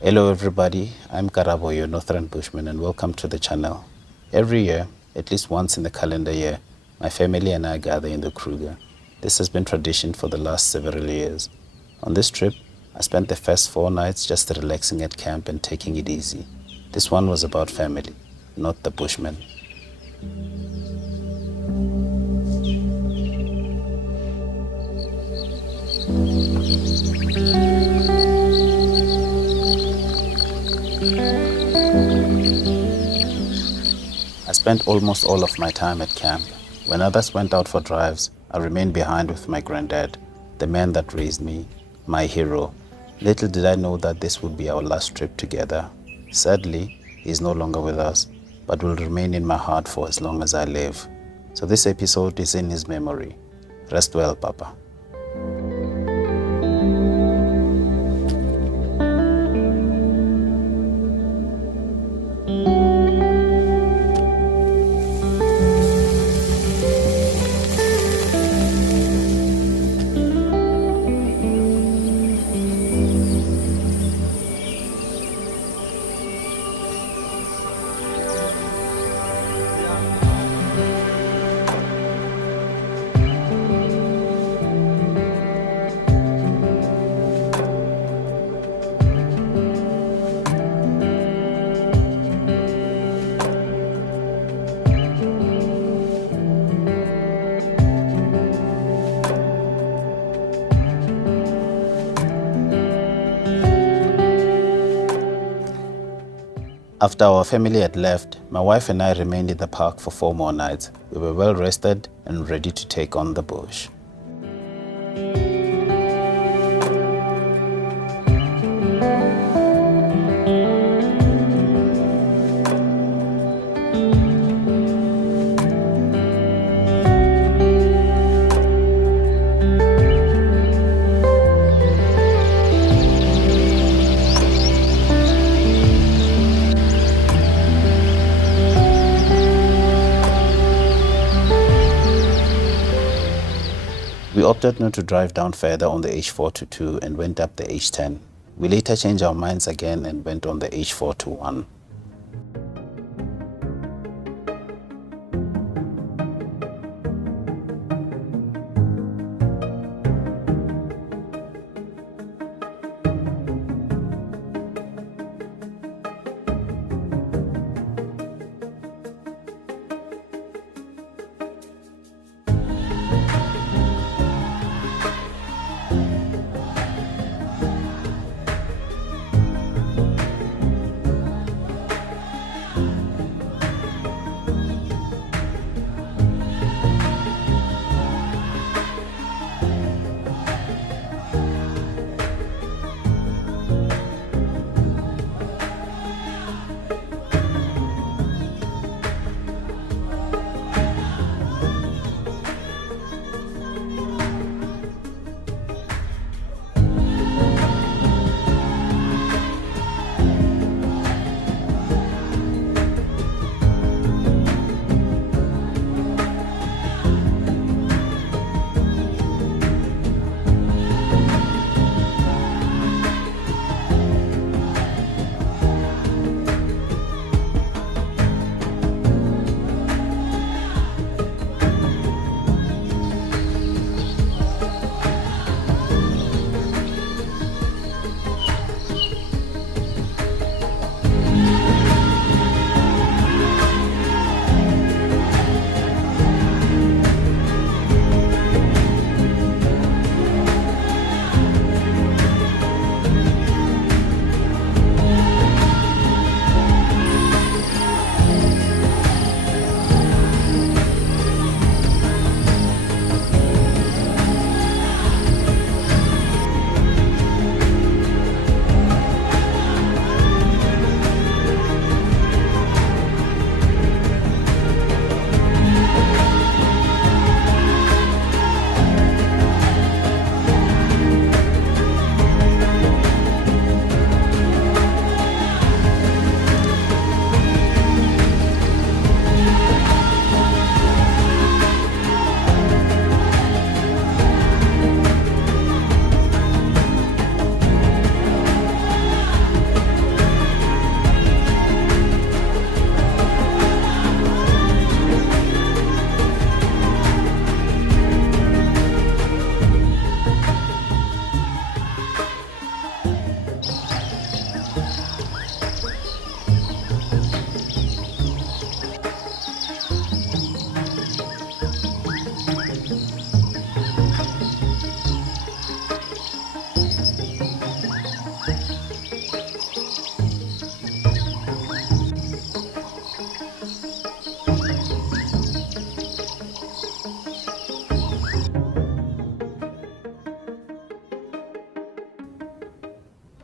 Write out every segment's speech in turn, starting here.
Hello everybody, I'm Karabo, your Northern Bushman, and welcome to the channel. Every year, at least once in the calendar year, my family and I gather in the Kruger. This has been tradition for the last several years. On this trip, I spent the first 4 nights just relaxing at camp and taking it easy. This one was about family, not the Bushmen. I spent almost all of my time at camp. When others went out for drives, I remained behind with my granddad, the man that raised me, my hero. Little did I know that this would be our last trip together. Sadly, he is no longer with us, but will remain in my heart for as long as I live. So this episode is in his memory. Rest well, Papa. After our family had left, my wife and I remained in the park for 4 more nights. We were well rested and ready to take on the bush. We opted not to drive down further on the H422 and went up the H10. We later changed our minds again and went on the H421.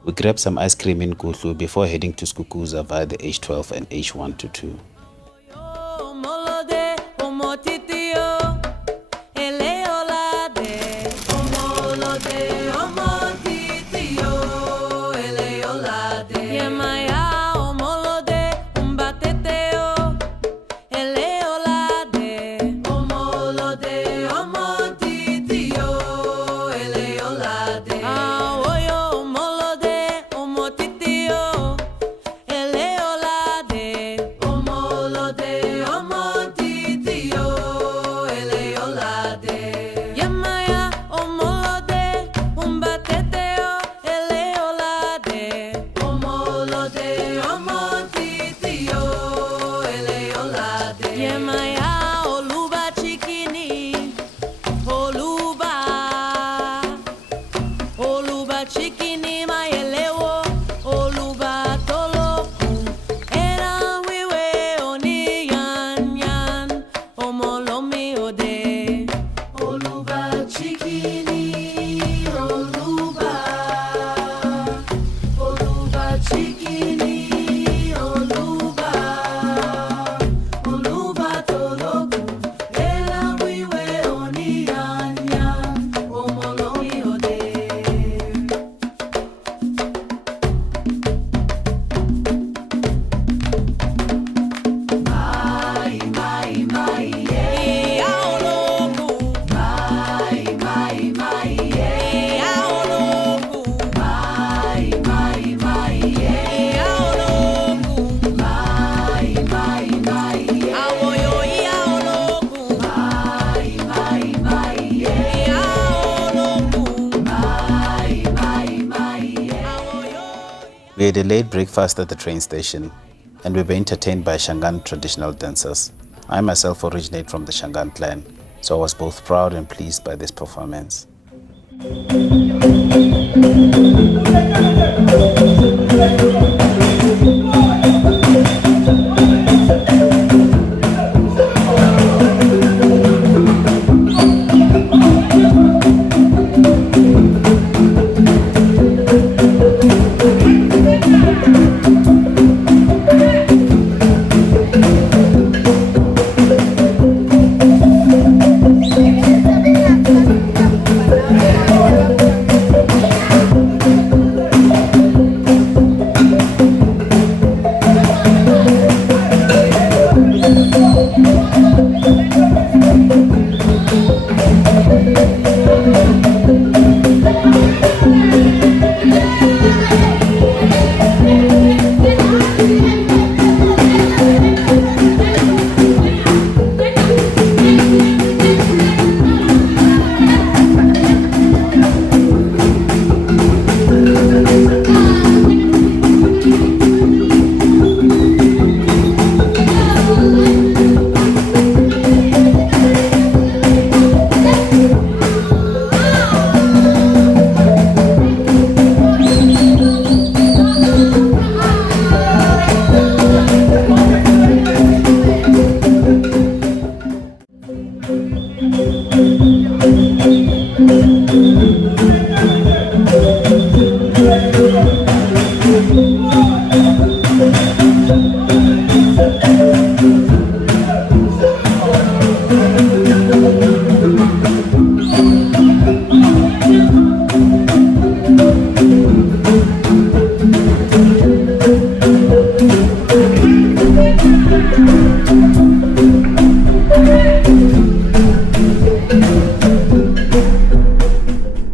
We grabbed some ice cream in Kuhlu before heading to Skukuza via the H12 and H122. We had a late breakfast at the train station and we were entertained by Shangaan traditional dancers. I myself originate from the Shangaan clan, so I was both proud and pleased by this performance.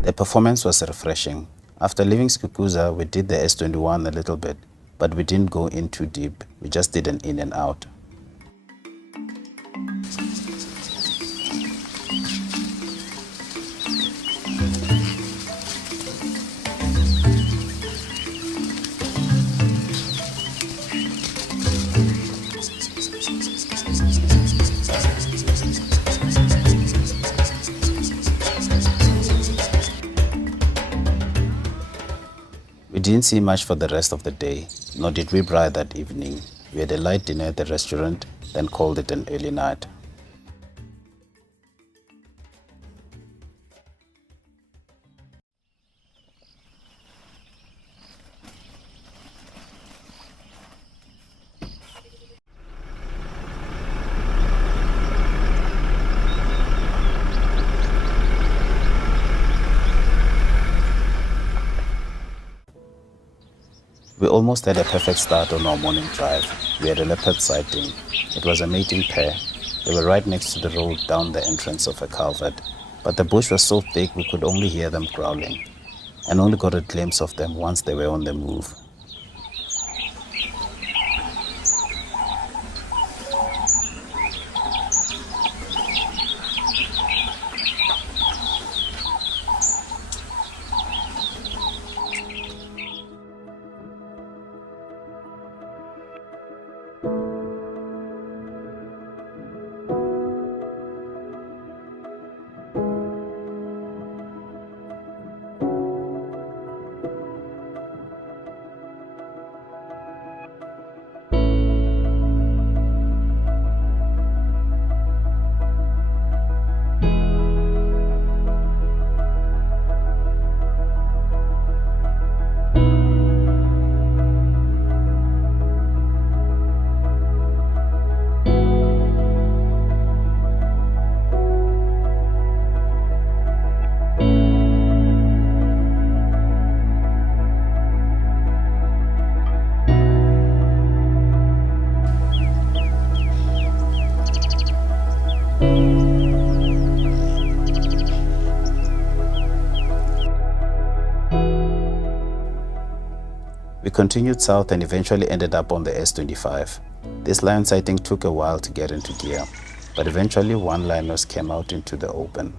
The performance was refreshing. After leaving Skukuza, we did the S21 a little bit, but we didn't go in too deep. We just did an in and out. We didn't see much for the rest of the day, nor did we braai that evening. We had a light dinner at the restaurant, then called it an early night. We almost had a perfect start on our morning drive. We had a leopard sighting. It was a mating pair. They were right next to the road down the entrance of a culvert, but the bush was so thick we could only hear them growling, and only got a glimpse of them once they were on the move. We continued south and eventually ended up on the S25. This lion sighting took a while to get into gear, but eventually one lioness came out into the open.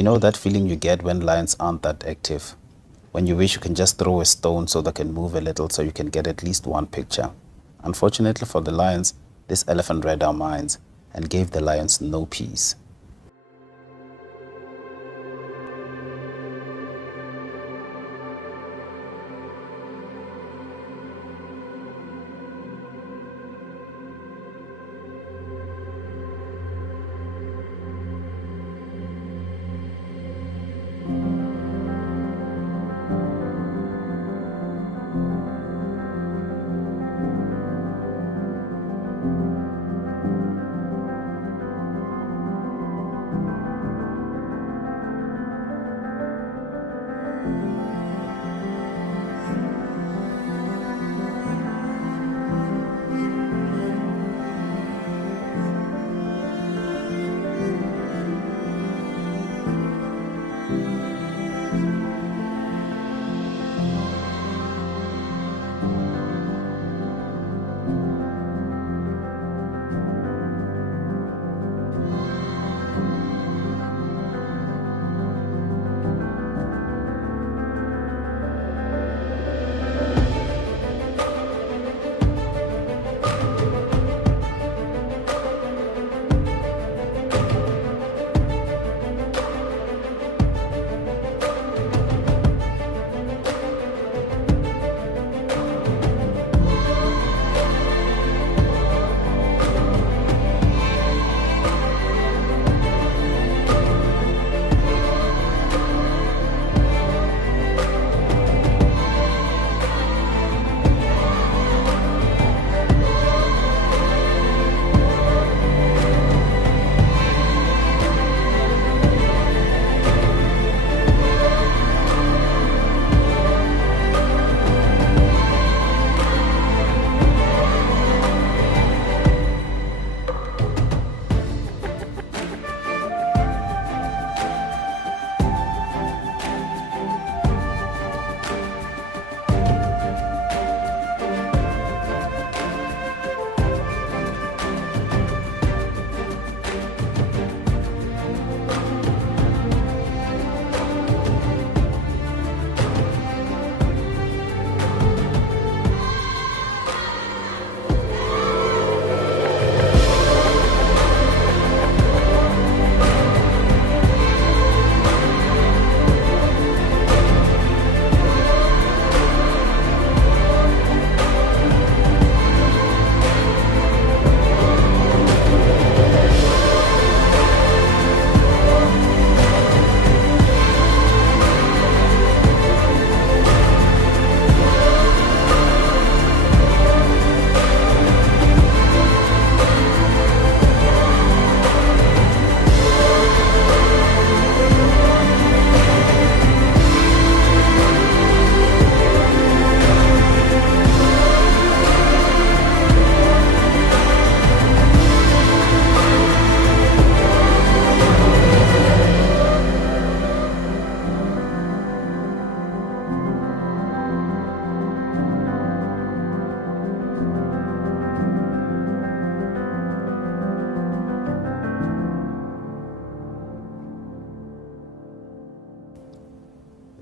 You know that feeling you get when lions aren't that active? When you wish you can just throw a stone so they can move a little so you can get at least one picture. Unfortunately for the lions, this elephant read our minds and gave the lions no peace.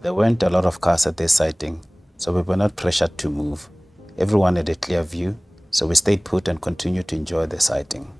There weren't a lot of cars at this sighting, so we were not pressured to move. Everyone had a clear view, so we stayed put and continued to enjoy the sighting.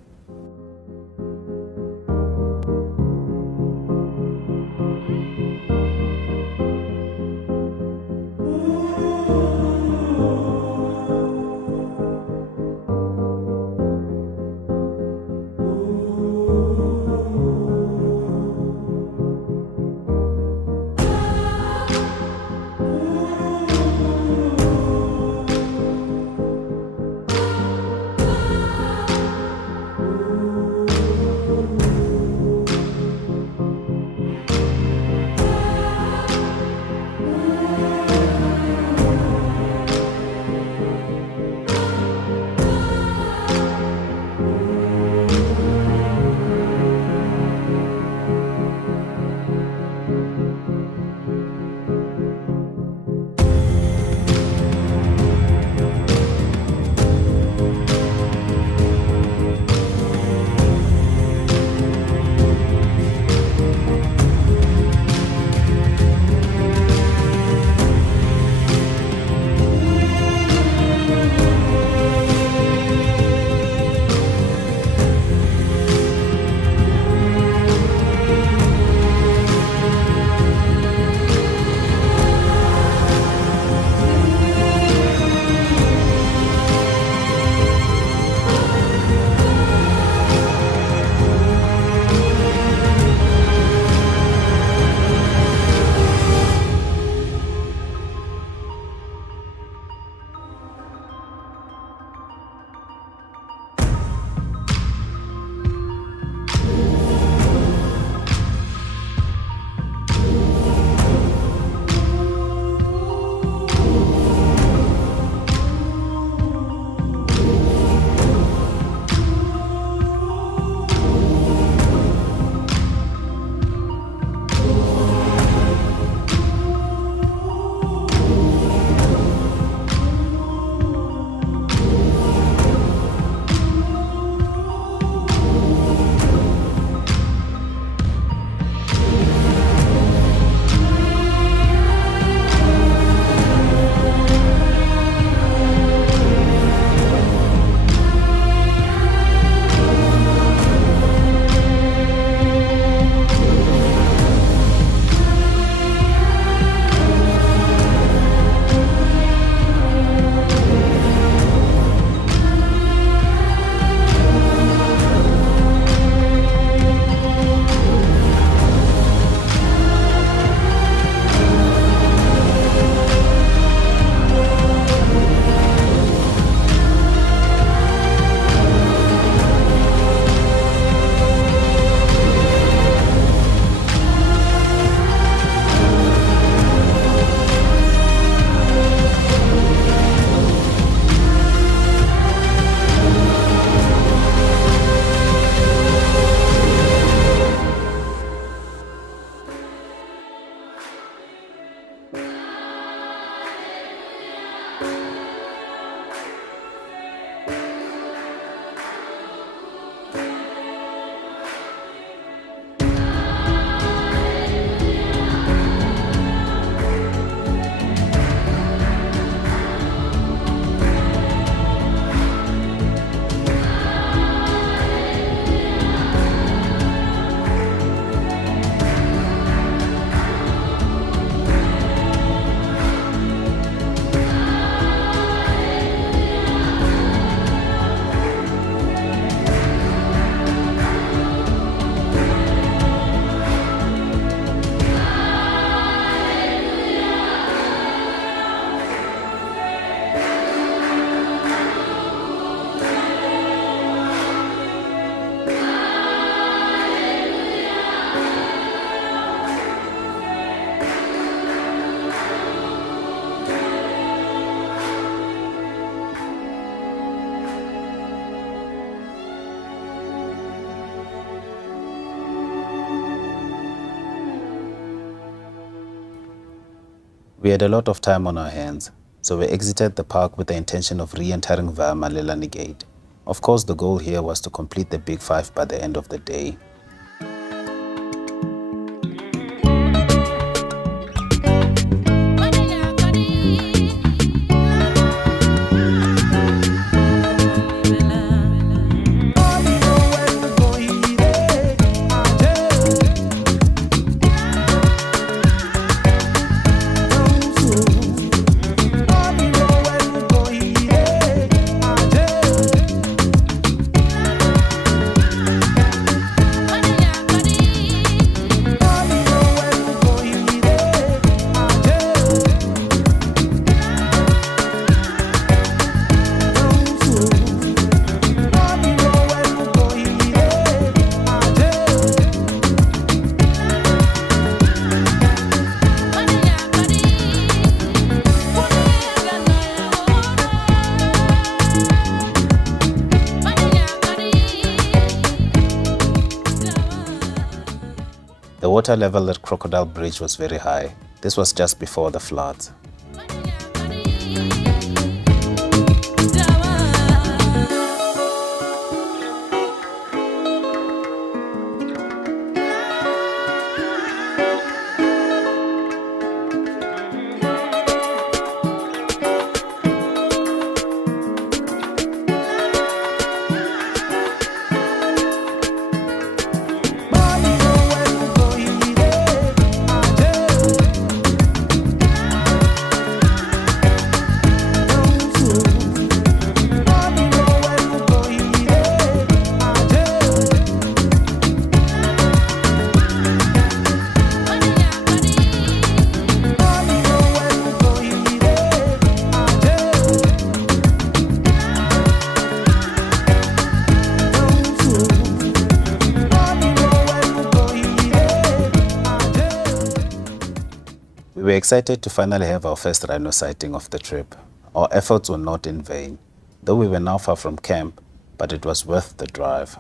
We had a lot of time on our hands, so we exited the park with the intention of re-entering via Malelane Gate. Of course, the goal here was to complete the Big Five by the end of the day. water level at Crocodile Bridge was very high. This was just before the floods. We were excited to finally have our first rhino sighting of the trip. Our efforts were not in vain, though we were now far from camp, but it was worth the drive.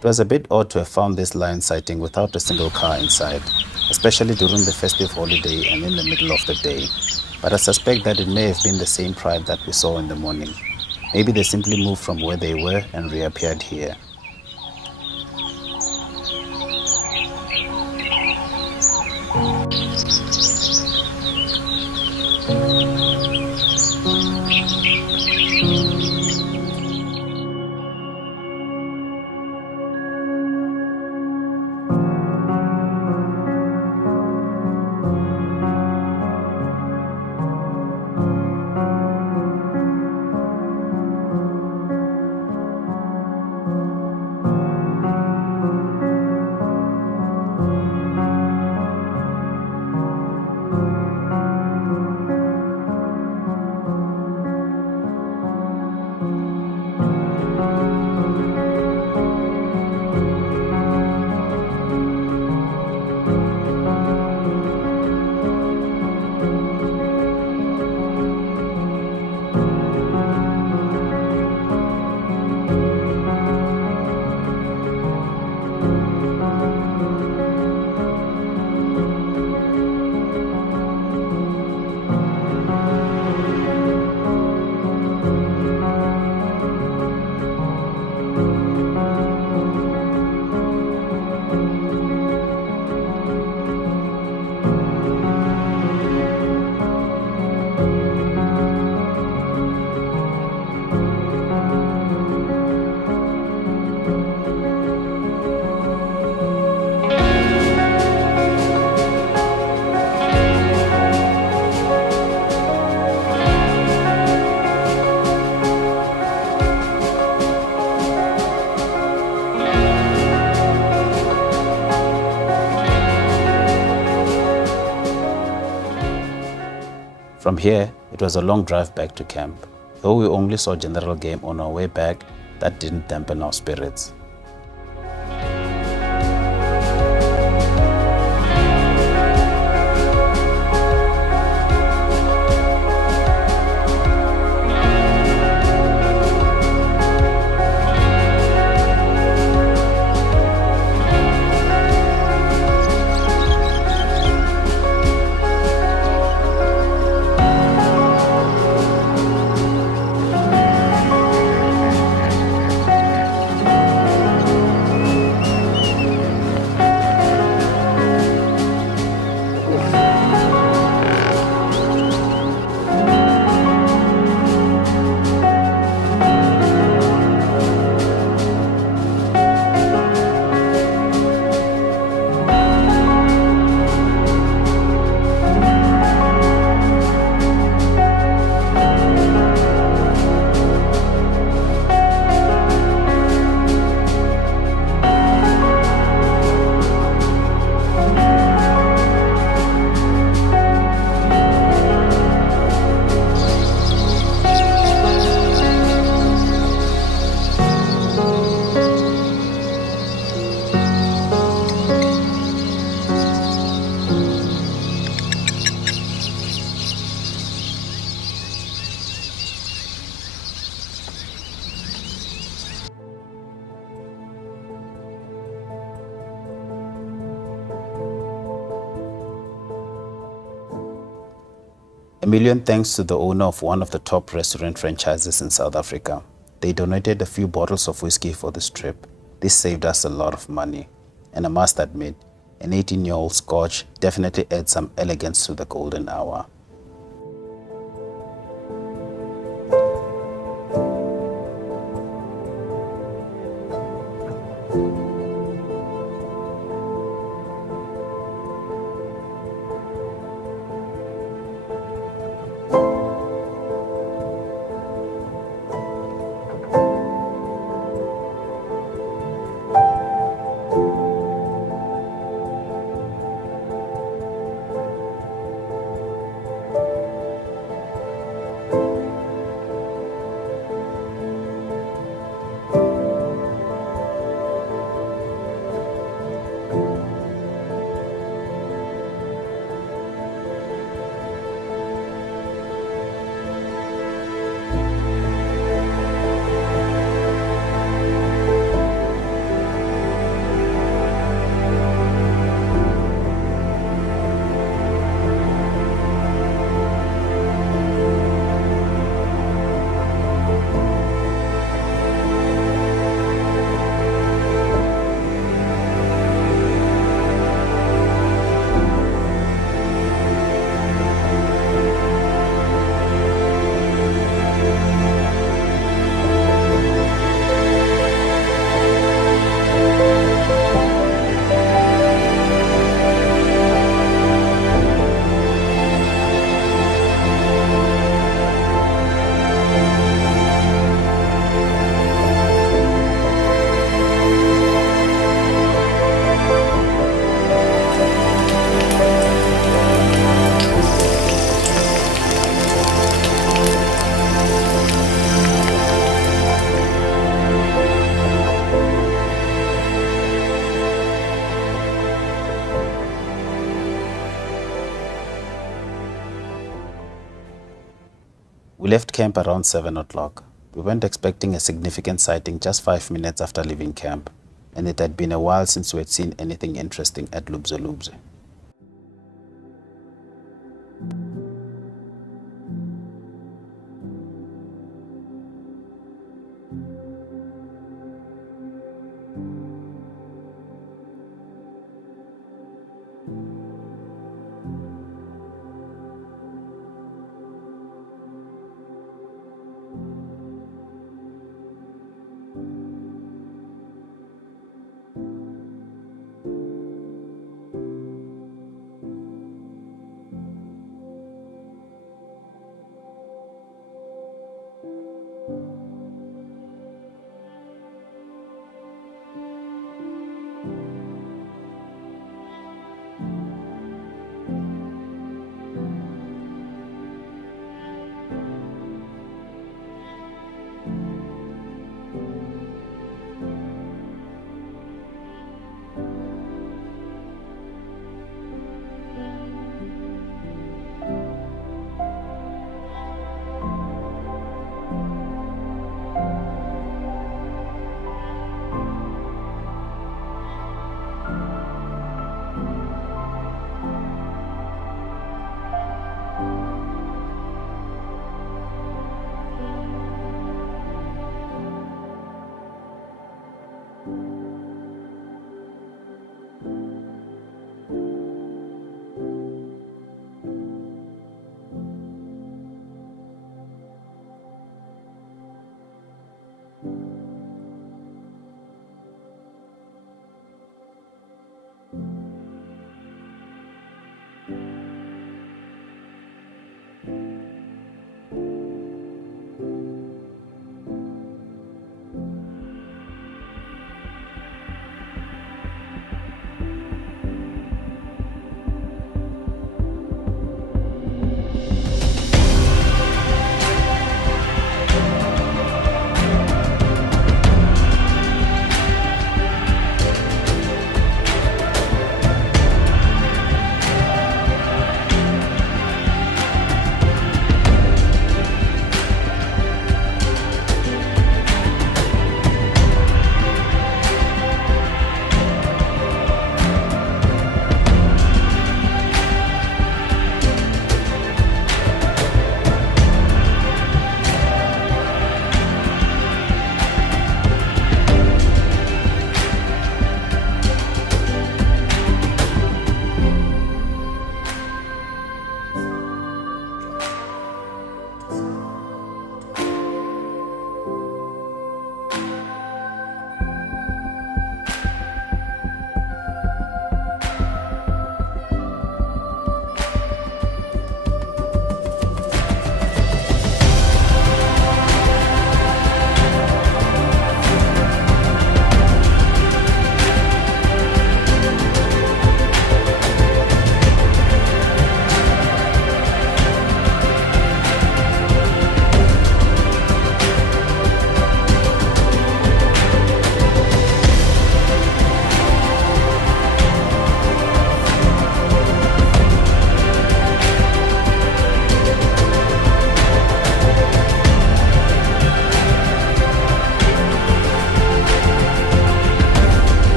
It was a bit odd to have found this lion sighting without a single car inside, especially during the festive holiday and in the middle of the day, but I suspect that it may have been the same pride that we saw in the morning. Maybe they simply moved from where they were and reappeared here. From here, it was a long drive back to camp. Though we only saw general game on our way back, that didn't dampen our spirits. A million thanks to the owner of one of the top restaurant franchises in South Africa. They donated a few bottles of whiskey for this trip. This saved us a lot of money. And I must admit, an 18-year-old Scotch definitely adds some elegance to the golden hour. We left camp around 7 o'clock. We weren't expecting a significant sighting just 5 minutes after leaving camp, and it had been a while since we had seen anything interesting at Lubze.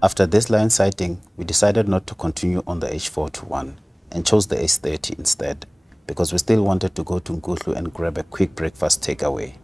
After this lion sighting, we decided not to continue on the H421 and chose the S30 instead, because we still wanted to go to Ngutlu and grab a quick breakfast takeaway.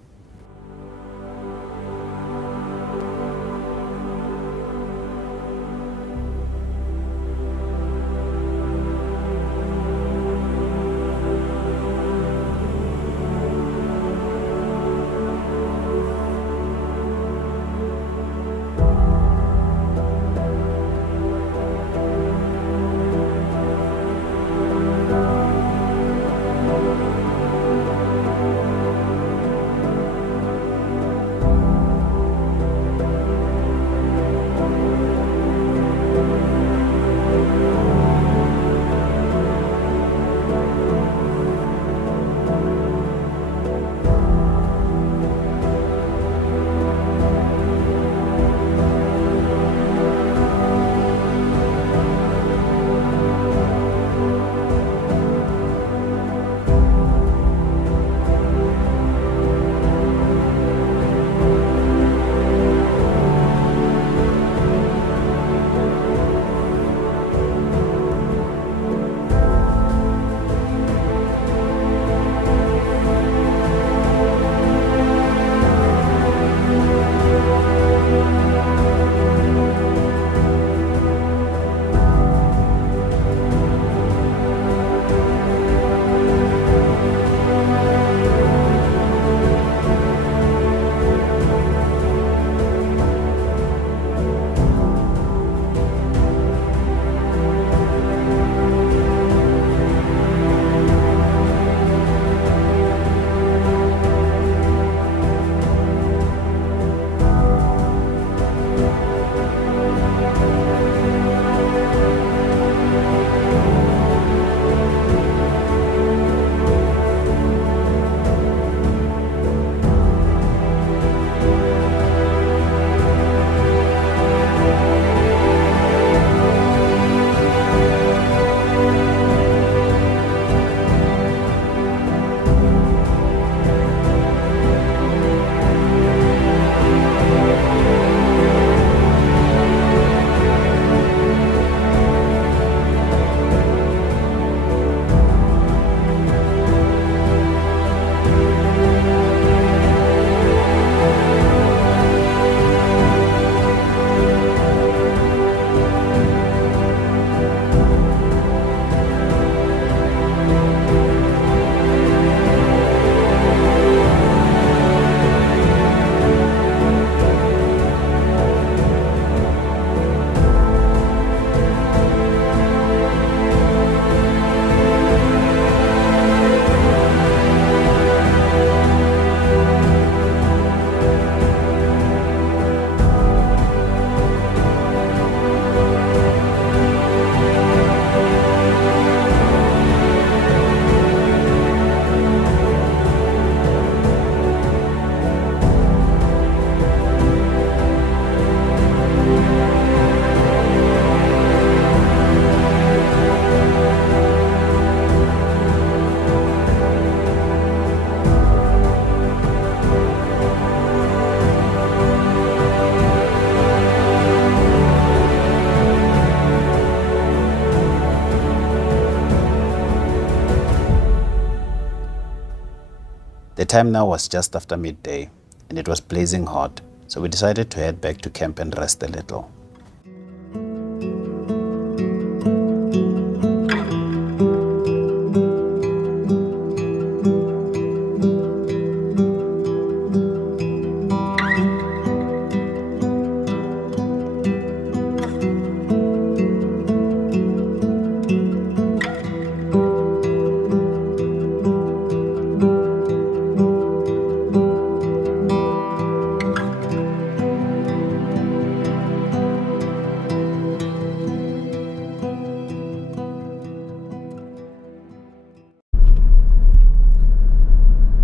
The time now was just after midday, and it was blazing hot, so we decided to head back to camp and rest a little.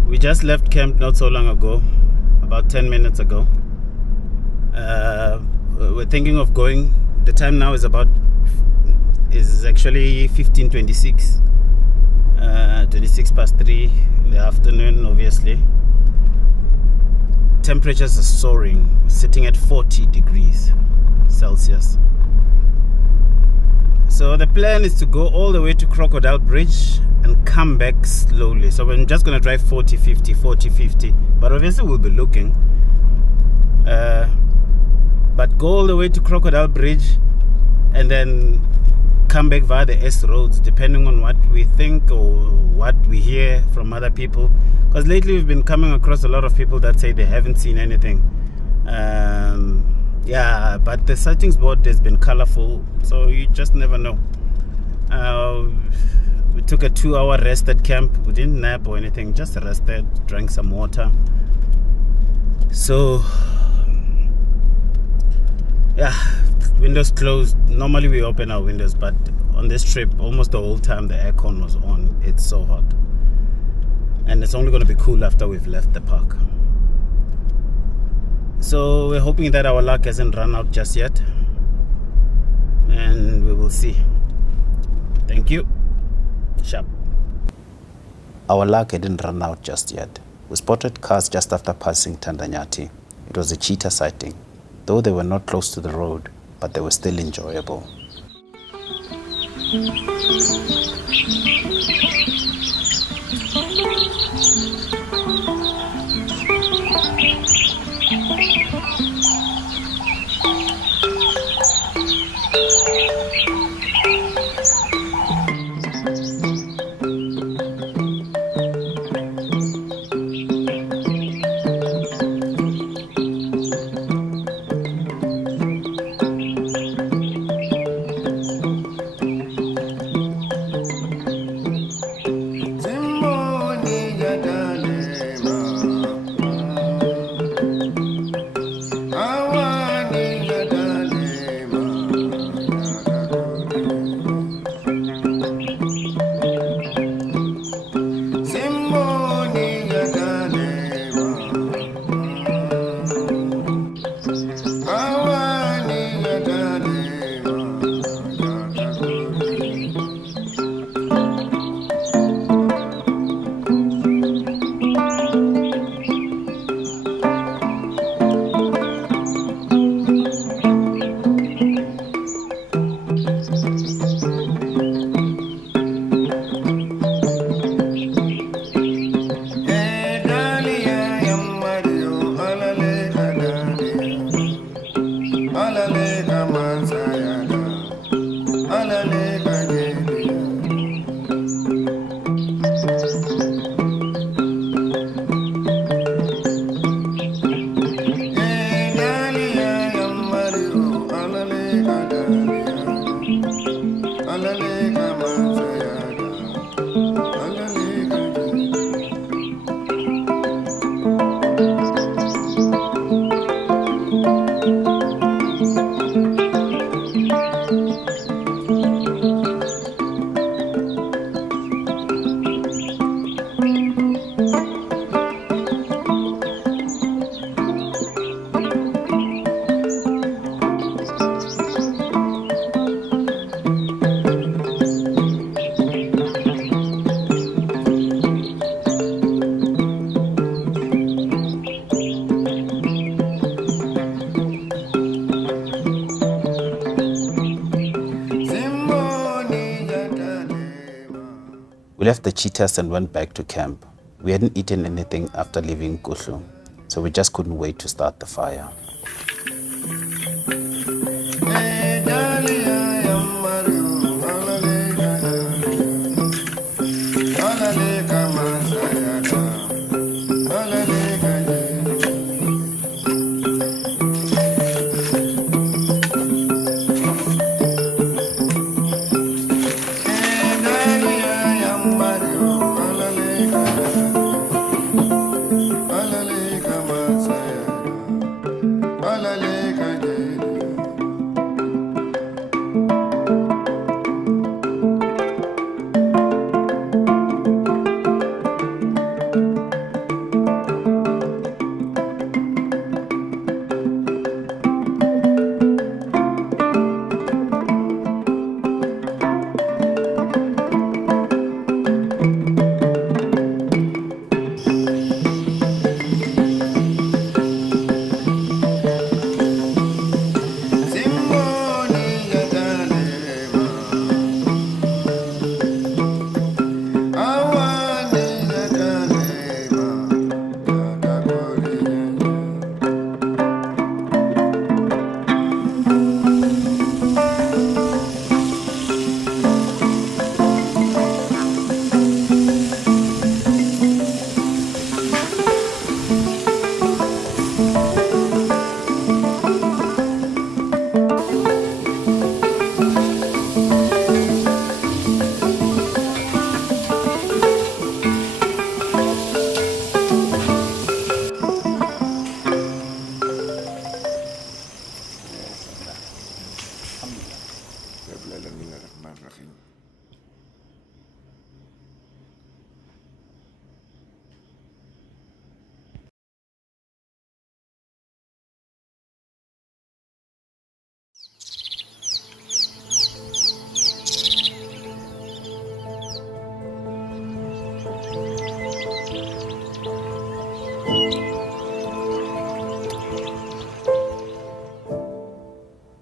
We just left camp not so long ago, about 10 minutes ago. We're thinking of going. The time now is actually 15:26, 26 past 3 in the afternoon. Obviously, temperatures are soaring, sitting at 40 degrees. Celsius. So the plan is to go all the way to Crocodile Bridge and come back slowly. So we're just going to drive 40, 50, 40, 50. But obviously we'll be looking. But go all the way to Crocodile Bridge and then come back via the S roads, depending on what we think or what we hear from other people. Because lately we've been coming across a lot of people that say they haven't seen anything. Yeah, but the sightings board has been colorful, so you just never know. We took a 2-hour rest at camp. We didn't nap or anything, just rested, drank some water. So yeah, windows closed. Normally we open our windows, but on this trip almost the whole time the aircon was on. It's so hot, and it's only going to be cool after we've left the park. So we're hoping that our luck hasn't run out just yet, and we will see. Thank you. Sharp. Our luck hadn't run out just yet. We spotted cars just after passing Tandanyati. It was a cheetah sighting, though they were not close to the road, but they were still enjoyable. We left the cheetahs and went back to camp. We hadn't eaten anything after leaving Kuhlu, so we just couldn't wait to start the fire. Alale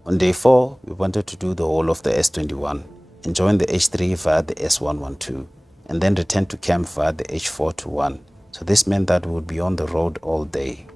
On day 4, we wanted to do the whole of the S21 and join the H3 via the S112 and then return to camp via the H421. So this meant that we would be on the road all day.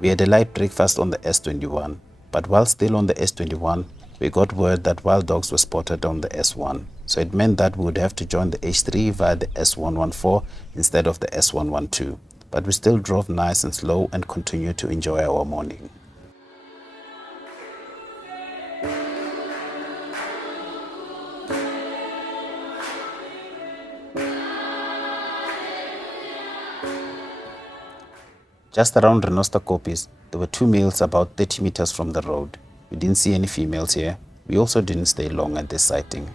We had a light breakfast on the S21, but while still on the S21, we got word that wild dogs were spotted on the S1, so it meant that we would have to join the H3 via the S114 instead of the S112, but we still drove nice and slow and continued to enjoy our morning. Just around Renosta Kopis, there were 2 males about 30 meters from the road. We didn't see any females here. We also didn't stay long at this sighting.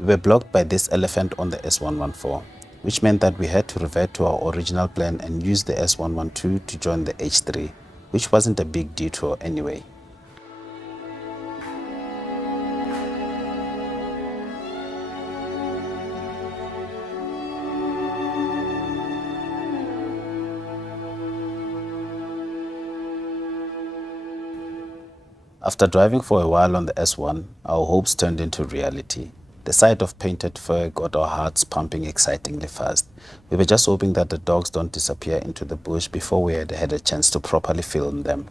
We were blocked by this elephant on the S114, which meant that we had to revert to our original plan and use the S112 to join the H3, which wasn't a big detour anyway. After driving for a while on the S1, our hopes turned into reality. The sight of painted fur got our hearts pumping excitingly fast. We were just hoping that the dogs don't disappear into the bush before we had had a chance to properly film them.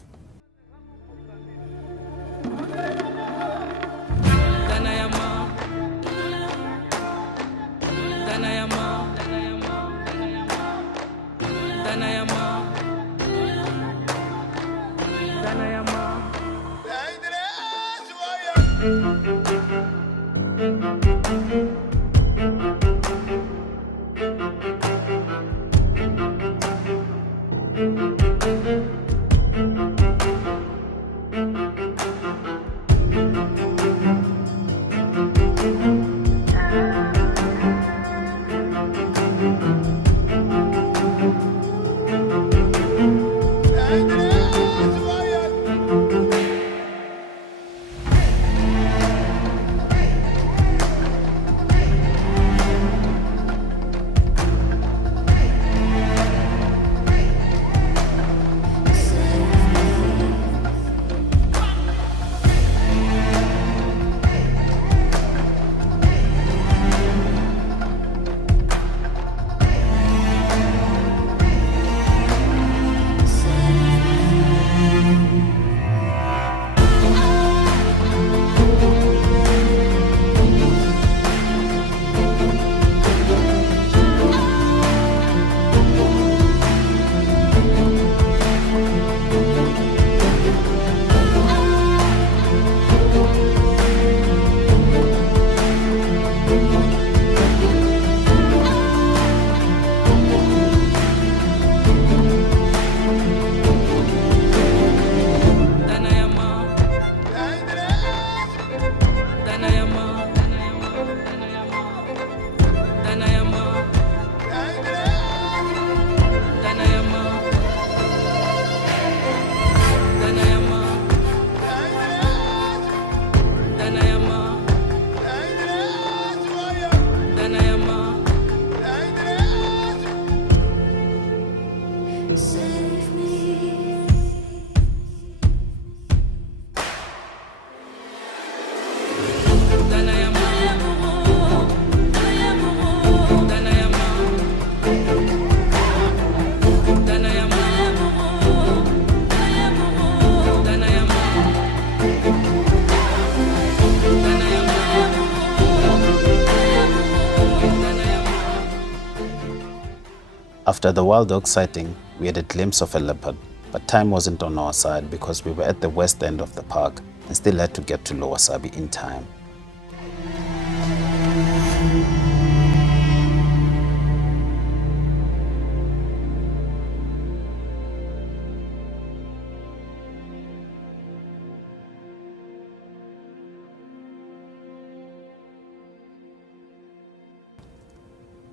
After the wild dog sighting, we had a glimpse of a leopard, but time wasn't on our side because we were at the west end of the park and still had to get to Lower Sabi in time.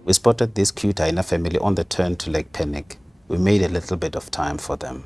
We spotted this cute hyena family on the turn to Lake Penic. We made a little bit of time for them.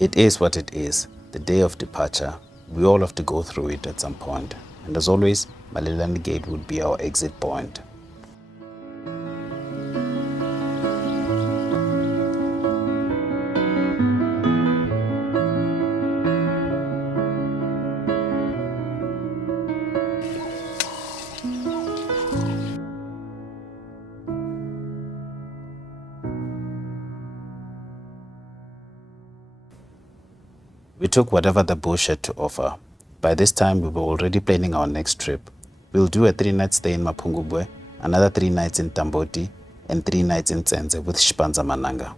It is what it is, the day of departure. We all have to go through it at some point. And as always, Malelane Gate would be our exit point. We took whatever the bush had to offer. By this time, we were already planning our next trip. We'll do a 3-night stay in Mapungubwe, another 3 nights in Tamboti, and 3 nights in Xipandza with Xipandza Mananga.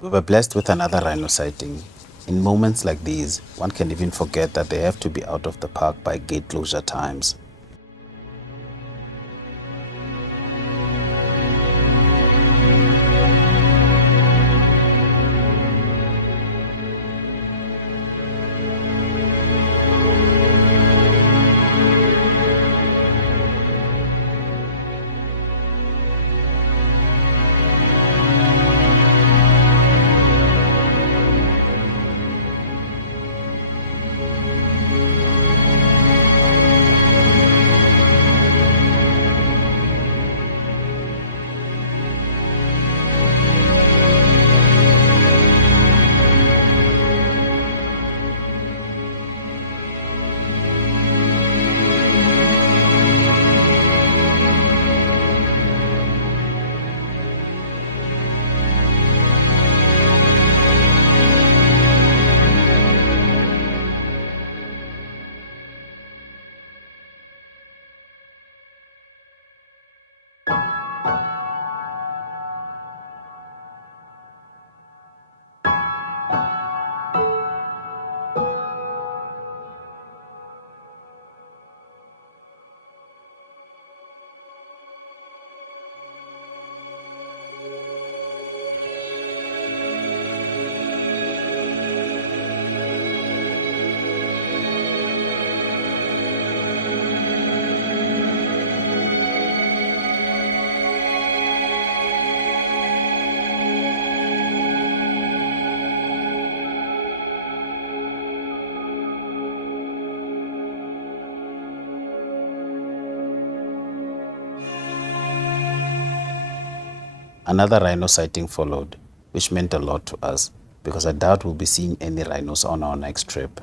We were blessed with another rhino sighting. In moments like these, one can even forget that they have to be out of the park by gate closure times. Another rhino sighting followed, which meant a lot to us, because I doubt we'll be seeing any rhinos on our next trip.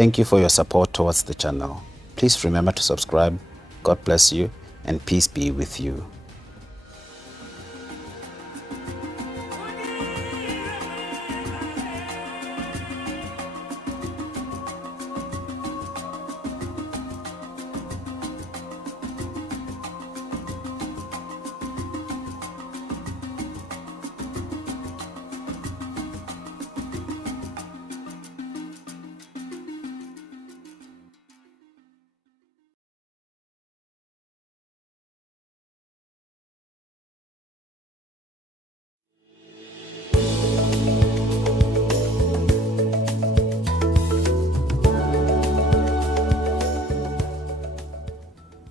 Thank you for your support towards the channel. Please remember to subscribe. God bless you and peace be with you.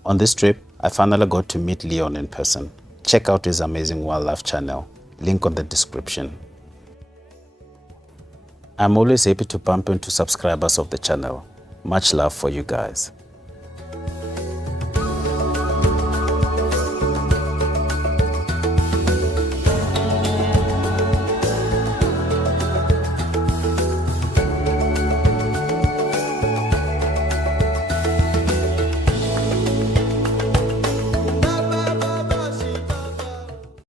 On this trip, I finally got to meet Leon in person. Check out his amazing wildlife channel, link on the description. I'm always happy to bump into subscribers of the channel. Much love for you guys.